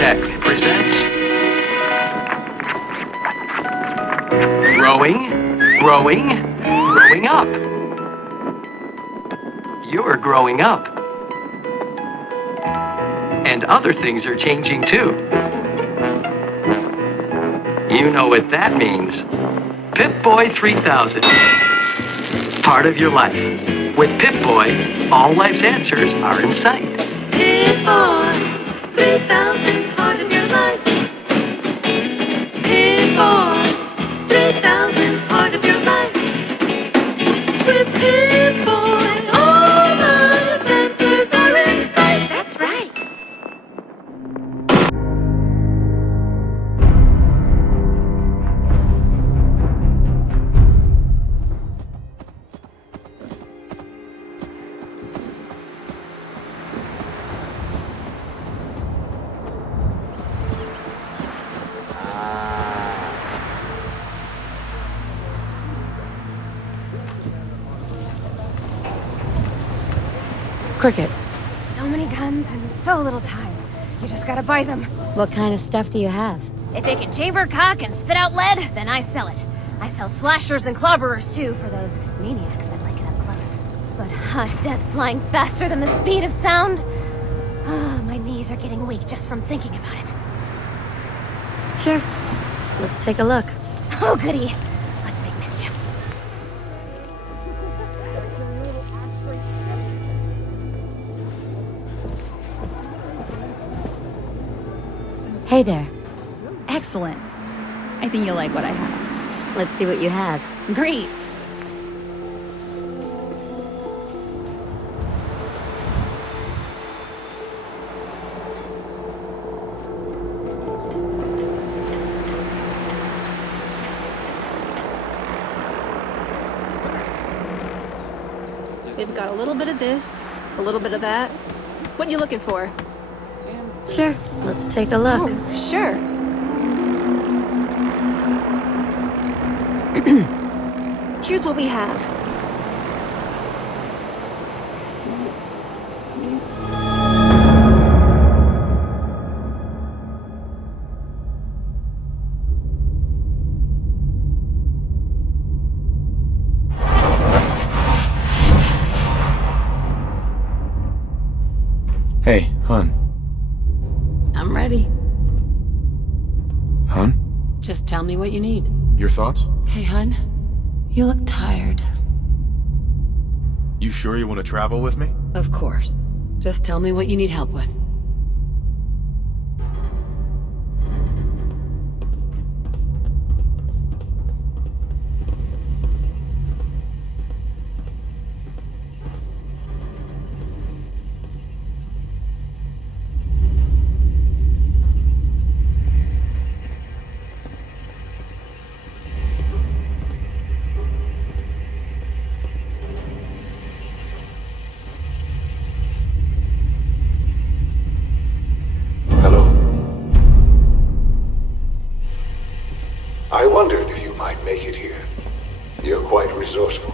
Tech presents Growing Up. You're growing up. And other things are changing too. You know what that means. Pip-Boy 3000. Part of your life. With Pip-Boy, all life's answers are in sight. Pip-Boy 3000, part of your life. Pip-Boy 3000, part of your life. With Pip-Boy, all life's answers are in sight. That's right. Cricket. So many guns and so little time. You just gotta buy them. What kind of stuff do you have? If it can chamber cock and spit out lead, then I sell it. I sell slashers and clobberers too, for those maniacs that like it up close. But death flying faster than the speed of sound? My knees are getting weak just from thinking about it. Sure. Let's take a look. Oh goody. Let's make mischief. Hey there. Excellent. I think you'll like what I have. Let's see what you have. Great. We've got a little bit of this, a little bit of that. What are you looking for? Sure. Let's take a look. Oh, sure. Here's what we have. Hey, hun. I'm ready. Hun? Just tell me what you need. Your thoughts? Hey, hun. You look tired. You sure you want to travel with me? Of course. Just tell me what you need help with. I wondered if you might make it here. You're quite resourceful.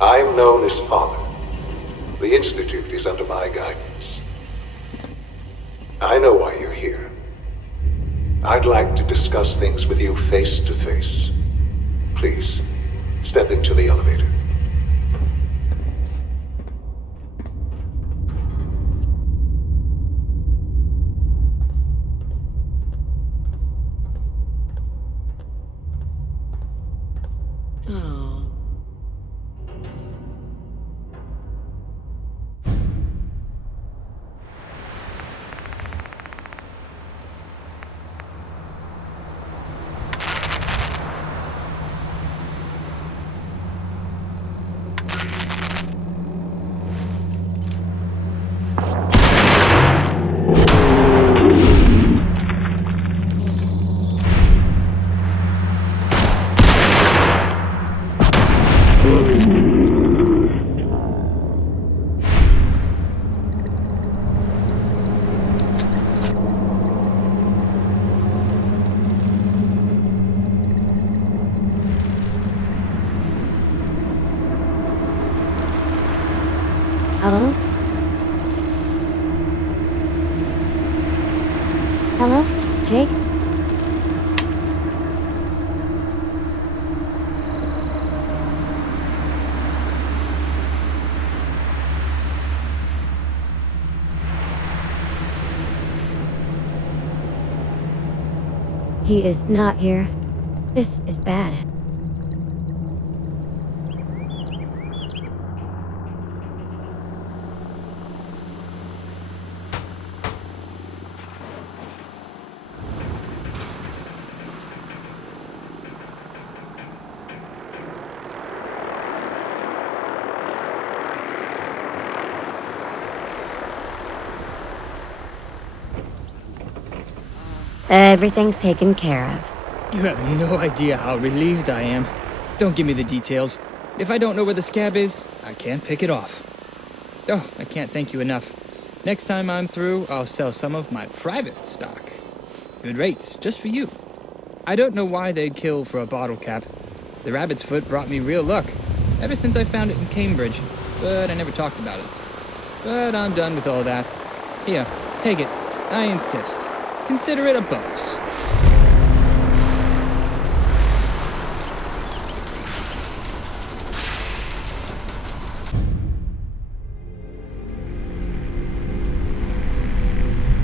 I'm known as Father. The Institute is under my guidance. I know why you're here. I'd like to discuss things with you face to face. Please, step into the elevator. Oh. Hello, Jake? He is not here. This is bad. Everything's taken care of. You have no idea how relieved I am. Don't give me the details. If I don't know where the scab is, I can't pick it off. Oh, I can't thank you enough. Next time I'm through, I'll sell some of my private stock. Good rates, just for you. I don't know why they'd kill for a bottle cap. The rabbit's foot brought me real luck, ever since I found it in Cambridge, but I never talked about it. But I'm done with all that. Here, take it. I insist. Consider it a bonus.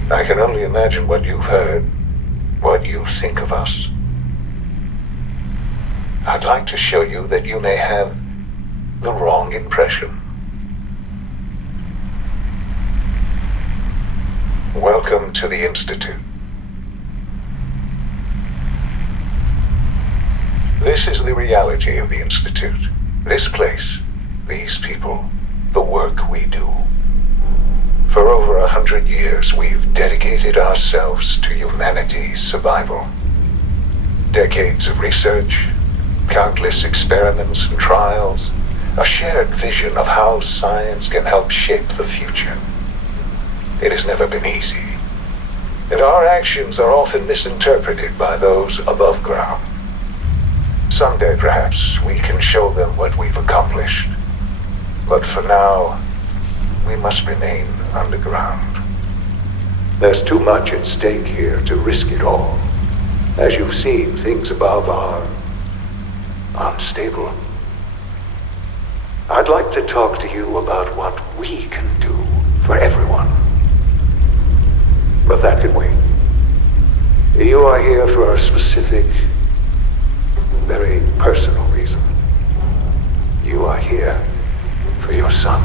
I can only imagine what you've heard, what you think of us. I'd like to show you that you may have the wrong impression. Welcome to the Institute. This is the reality of the Institute. This place, these people, the work we do. For over 100 years, we've dedicated ourselves to humanity's survival. Decades of research, countless experiments and trials, a shared vision of how science can help shape the future. It has never been easy, and our actions are often misinterpreted by those above ground. Someday, perhaps, we can show them what we've accomplished. But for now, we must remain underground. There's too much at stake here to risk it all. As you've seen, things above are unstable. I'd like to talk to you about what we can do for everyone. But that can wait. You are here for a specific, very personal reason. You are here for your son.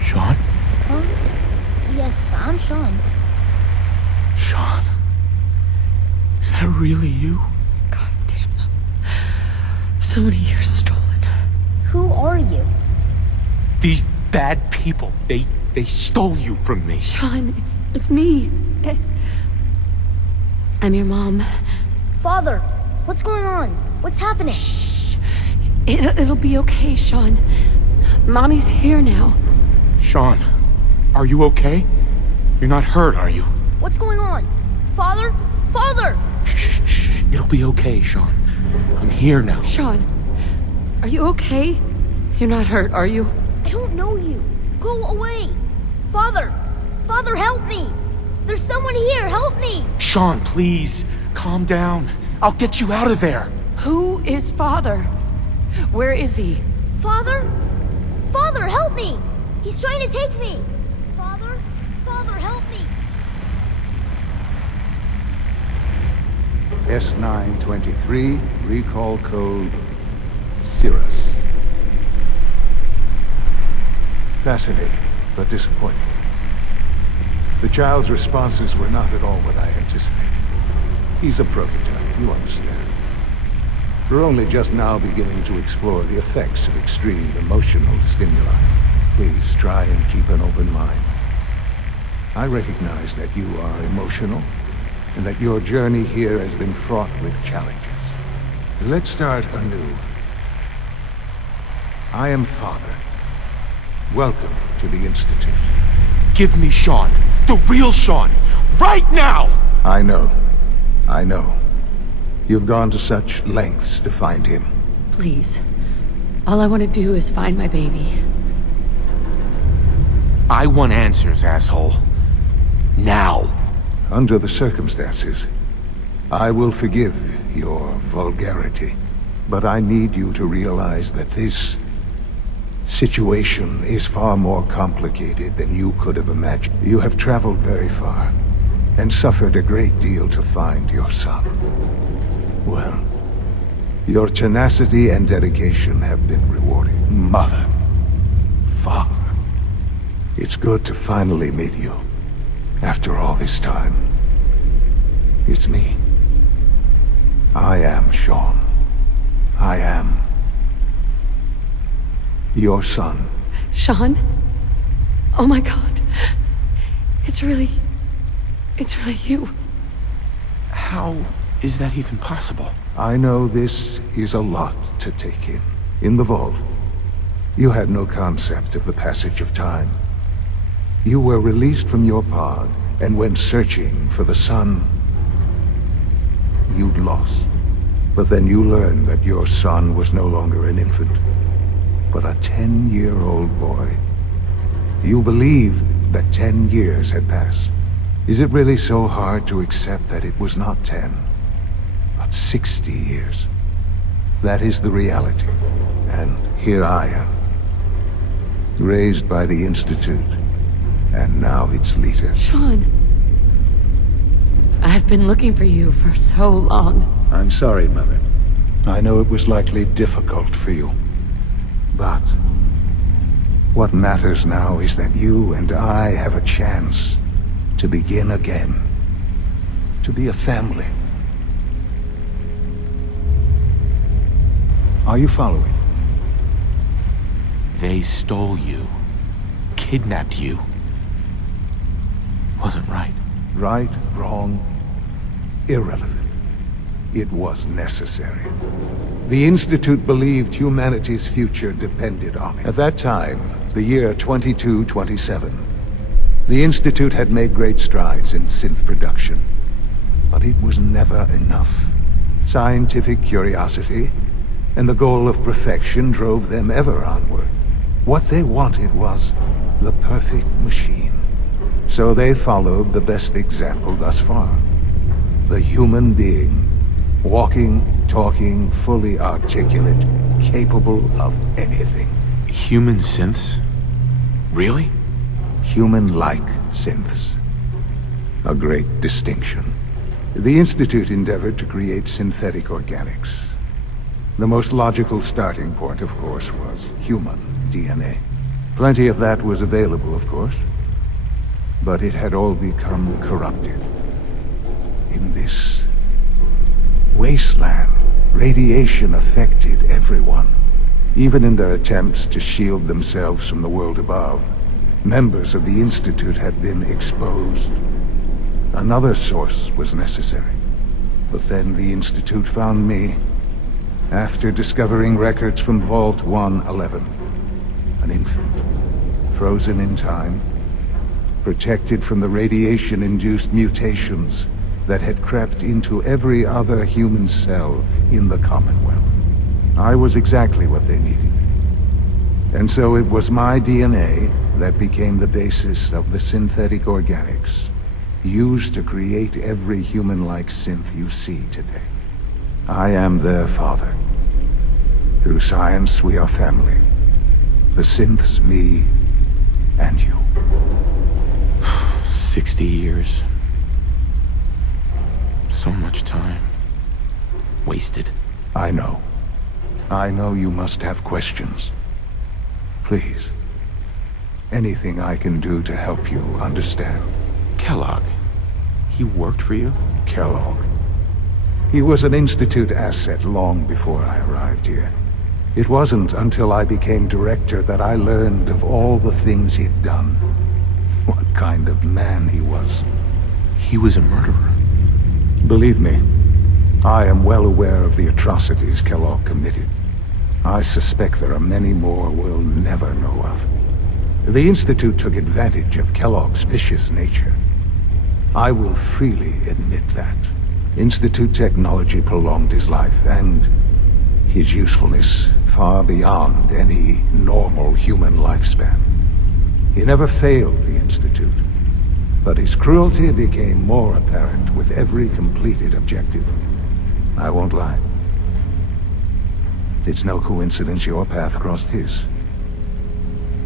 Sean? Huh? Yes, I'm Sean. Sean? Is that really you? God damn them. So many years stolen. Who are you? These bad people, they stole you from me. Sean, it's me. I'm your mom. Father, what's going on? What's happening? Shh. It'll be okay, Sean. Mommy's here now. Sean, are you okay? You're not hurt, are you? What's going on? Father? Father! Shh. It'll be okay, Sean. I'm here now. Sean, are you okay? You're not hurt, are you? I don't know you. Go away. Father! Father, help me! There's someone here, help me! Sean, please, calm down. I'll get you out of there. Who is Father? Where is he? Father? Father, help me! He's trying to take me! Father? Father, help me! S923, recall code Cirrus. Fascinating, but disappointing. The child's responses were not at all what I anticipated. He's a prototype, you understand. We're only just now beginning to explore the effects of extreme emotional stimuli. Please try and keep an open mind. I recognize that you are emotional, and that your journey here has been fraught with challenges. Let's start anew. I am Father. Welcome to the Institute. Give me Sean. The real Sean. Right now! I know. I know. You've gone to such lengths to find him. Please. All I want to do is find my baby. I want answers, asshole. Now. Under the circumstances, I will forgive your vulgarity. But I need you to realize that this situation is far more complicated than you could have imagined. You have traveled very far, and suffered a great deal to find your son. Well, your tenacity and dedication have been rewarded. Mother, father, it's good to finally meet you. After all this time, it's me. I am Sean. I am your son. Sean? Oh my God. It's really you. How is that even possible? I know this is a lot to take in. In the vault, you had no concept of the passage of time. You were released from your pod and went searching for the son you'd lost. But then you learned that your son was no longer an infant, but a 10-year-old boy. You believed that 10 years had passed. Is it really so hard to accept that it was not 10, but 60 years? That is the reality. And here I am, raised by the Institute, and now its leader. Sean. I've been looking for you for so long. I'm sorry, Mother. I know it was likely difficult for you. But what matters now is that you and I have a chance to begin again. To be a family. Are you following? They stole you. Kidnapped you. Wasn't right. Right, wrong, irrelevant. It was necessary. The Institute believed humanity's future depended on it. At that time, the year 2227, the Institute had made great strides in synth production. But it was never enough. Scientific curiosity and the goal of perfection drove them ever onward. What they wanted was the perfect machine. So they followed the best example thus far. The human being. Walking, talking, fully articulate, capable of anything. Human synths? Really? Human-like synths. A great distinction. The Institute endeavored to create synthetic organics. The most logical starting point, of course, was human DNA. Plenty of that was available, of course. But it had all become corrupted. In this wasteland, radiation affected everyone. Even in their attempts to shield themselves from the world above, members of the Institute had been exposed. Another source was necessary. But then the Institute found me, after discovering records from Vault 111. An infant, frozen in time, protected from the radiation-induced mutations that had crept into every other human cell in the Commonwealth. I was exactly what they needed. And so it was my DNA that became the basis of the synthetic organics, used to create every human-like synth you see today. I am their father. Through science, we are family. The synths, me, and you. 60 years. So much time. Wasted. I know. I know you must have questions. Please. Anything I can do to help you understand. Kellogg. He worked for you? Kellogg. He was an Institute asset long before I arrived here. It wasn't until I became director that I learned of all the things he'd done. What kind of man he was. He was a murderer. Believe me, I am well aware of the atrocities Kellogg committed. I suspect there are many more we'll never know of. The Institute took advantage of Kellogg's vicious nature. I will freely admit that. Institute technology prolonged his life, and his usefulness far beyond any normal human lifespan. He never failed the Institute, but his cruelty became more apparent with every completed objective. I won't lie. It's no coincidence your path crossed his.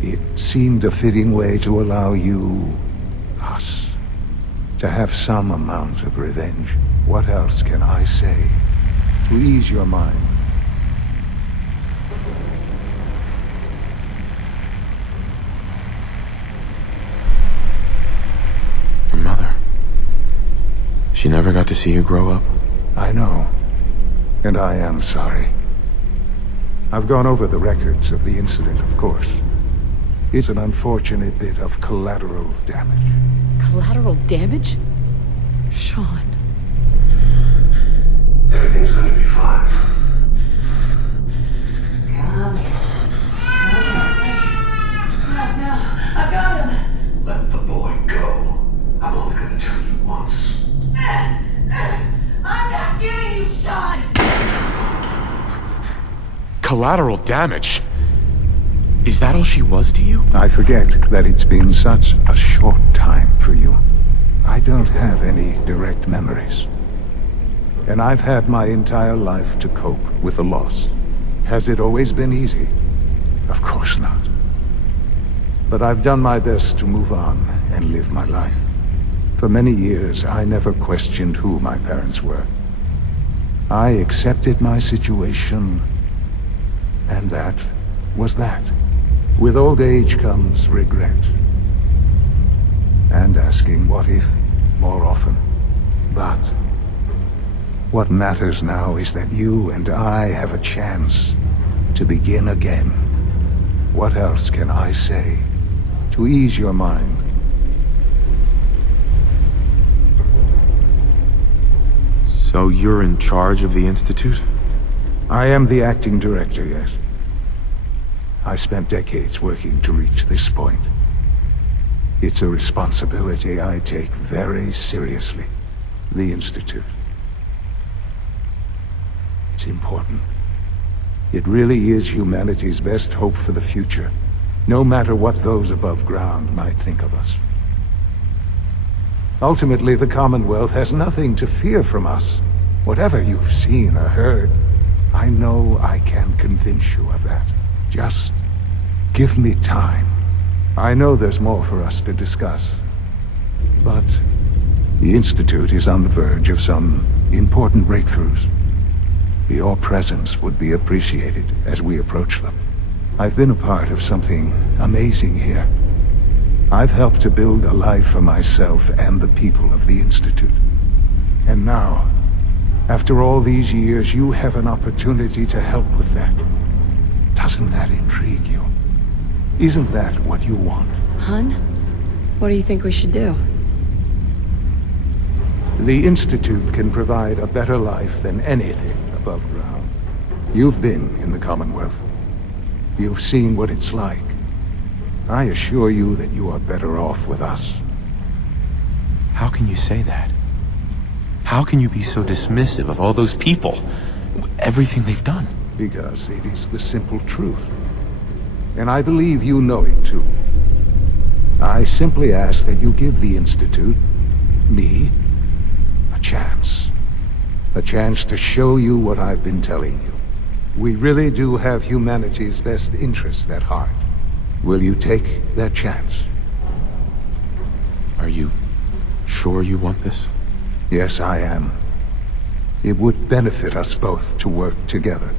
It seemed a fitting way to allow you, us, to have some amount of revenge. What else can I say to ease your mind? Your mother. She never got to see you grow up. I know, and I am sorry. I've gone over the records of the incident, of course. It's an unfortunate bit of collateral damage. Collateral damage? Sean. Everything's gonna be fine. No, I got him. Let the boy go. I'm only gonna tell you once. I'm not giving you Sean. Collateral damage? Is that all she was to you? I forget that it's been such a short time for you. I don't have any direct memories. And I've had my entire life to cope with the loss. Has it always been easy? Of course not. But I've done my best to move on and live my life. For many years, I never questioned who my parents were. I accepted my situation, and that was that. With old age comes regret. And asking what if more often. But what matters now is that you and I have a chance to begin again. What else can I say to ease your mind? So you're in charge of the Institute? I am the acting director, yes. I spent decades working to reach this point. It's a responsibility I take very seriously. The Institute. It's important. It really is humanity's best hope for the future, no matter what those above ground might think of us. Ultimately, the Commonwealth has nothing to fear from us. Whatever you've seen or heard, I know I can convince you of that. Just give me time. I know there's more for us to discuss, but the Institute is on the verge of some important breakthroughs. Your presence would be appreciated as we approach them. I've been a part of something amazing here. I've helped to build a life for myself and the people of the Institute. And now, after all these years, you have an opportunity to help with that. Doesn't that intrigue you? Isn't that what you want? Hun? What do you think we should do? The Institute can provide a better life than anything above ground. You've been in the Commonwealth. You've seen what it's like. I assure you that you are better off with us. How can you say that? How can you be so dismissive of all those people? Everything they've done? Because it is the simple truth. And I believe you know it too. I simply ask that you give the Institute, me, a chance. A chance to show you what I've been telling you. We really do have humanity's best interest at heart. Will you take that chance? Are you sure you want this? Yes, I am. It would benefit us both to work together.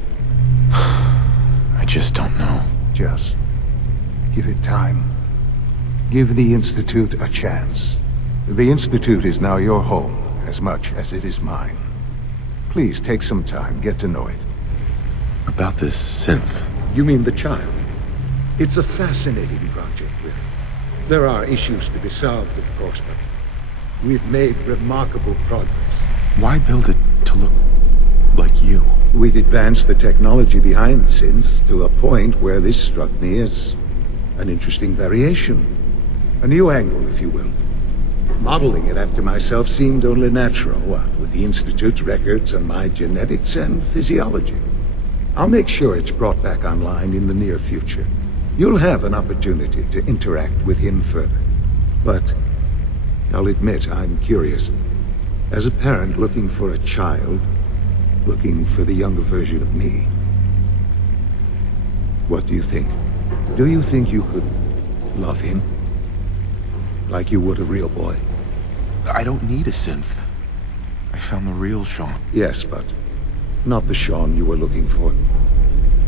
I just don't know. Just give it time. Give the Institute a chance. The Institute is now your home as much as it is mine. Please take some time, get to know it. About this synth. You mean the child? It's a fascinating project, really. There are issues to be solved, of course, but we've made remarkable progress. Why build it to look like you? We'd advanced the technology behind synths to a point where this struck me as a An interesting variation. A new angle, if you will. Modeling it after myself seemed only natural, what with the Institute's records on my genetics and physiology. I'll make sure it's brought back online in the near future. You'll have an opportunity to interact with him further. But I'll admit I'm curious. As a parent looking for a child, looking for the younger version of me, what do you think? Do you think you could love him? Like you would a real boy? I don't need a synth. I found the real Sean. Yes, but not the Sean you were looking for.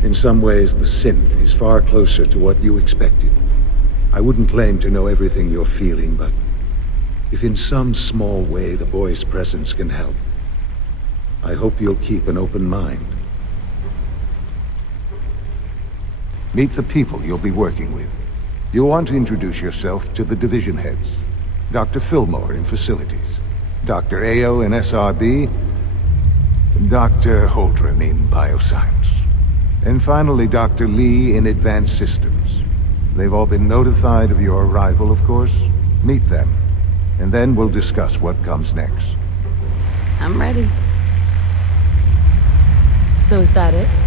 In some ways, the synth is far closer to what you expected. I wouldn't claim to know everything you're feeling, but if in some small way the boy's presence can help, I hope you'll keep an open mind. Meet the people you'll be working with. You'll want to introduce yourself to the division heads. Dr. Fillmore in Facilities, Dr. Ayo in SRB, Dr. Holdren in Bioscience, and finally Dr. Lee in Advanced Systems. They've all been notified of your arrival, of course. Meet them, and then we'll discuss what comes next. I'm ready. So is that it?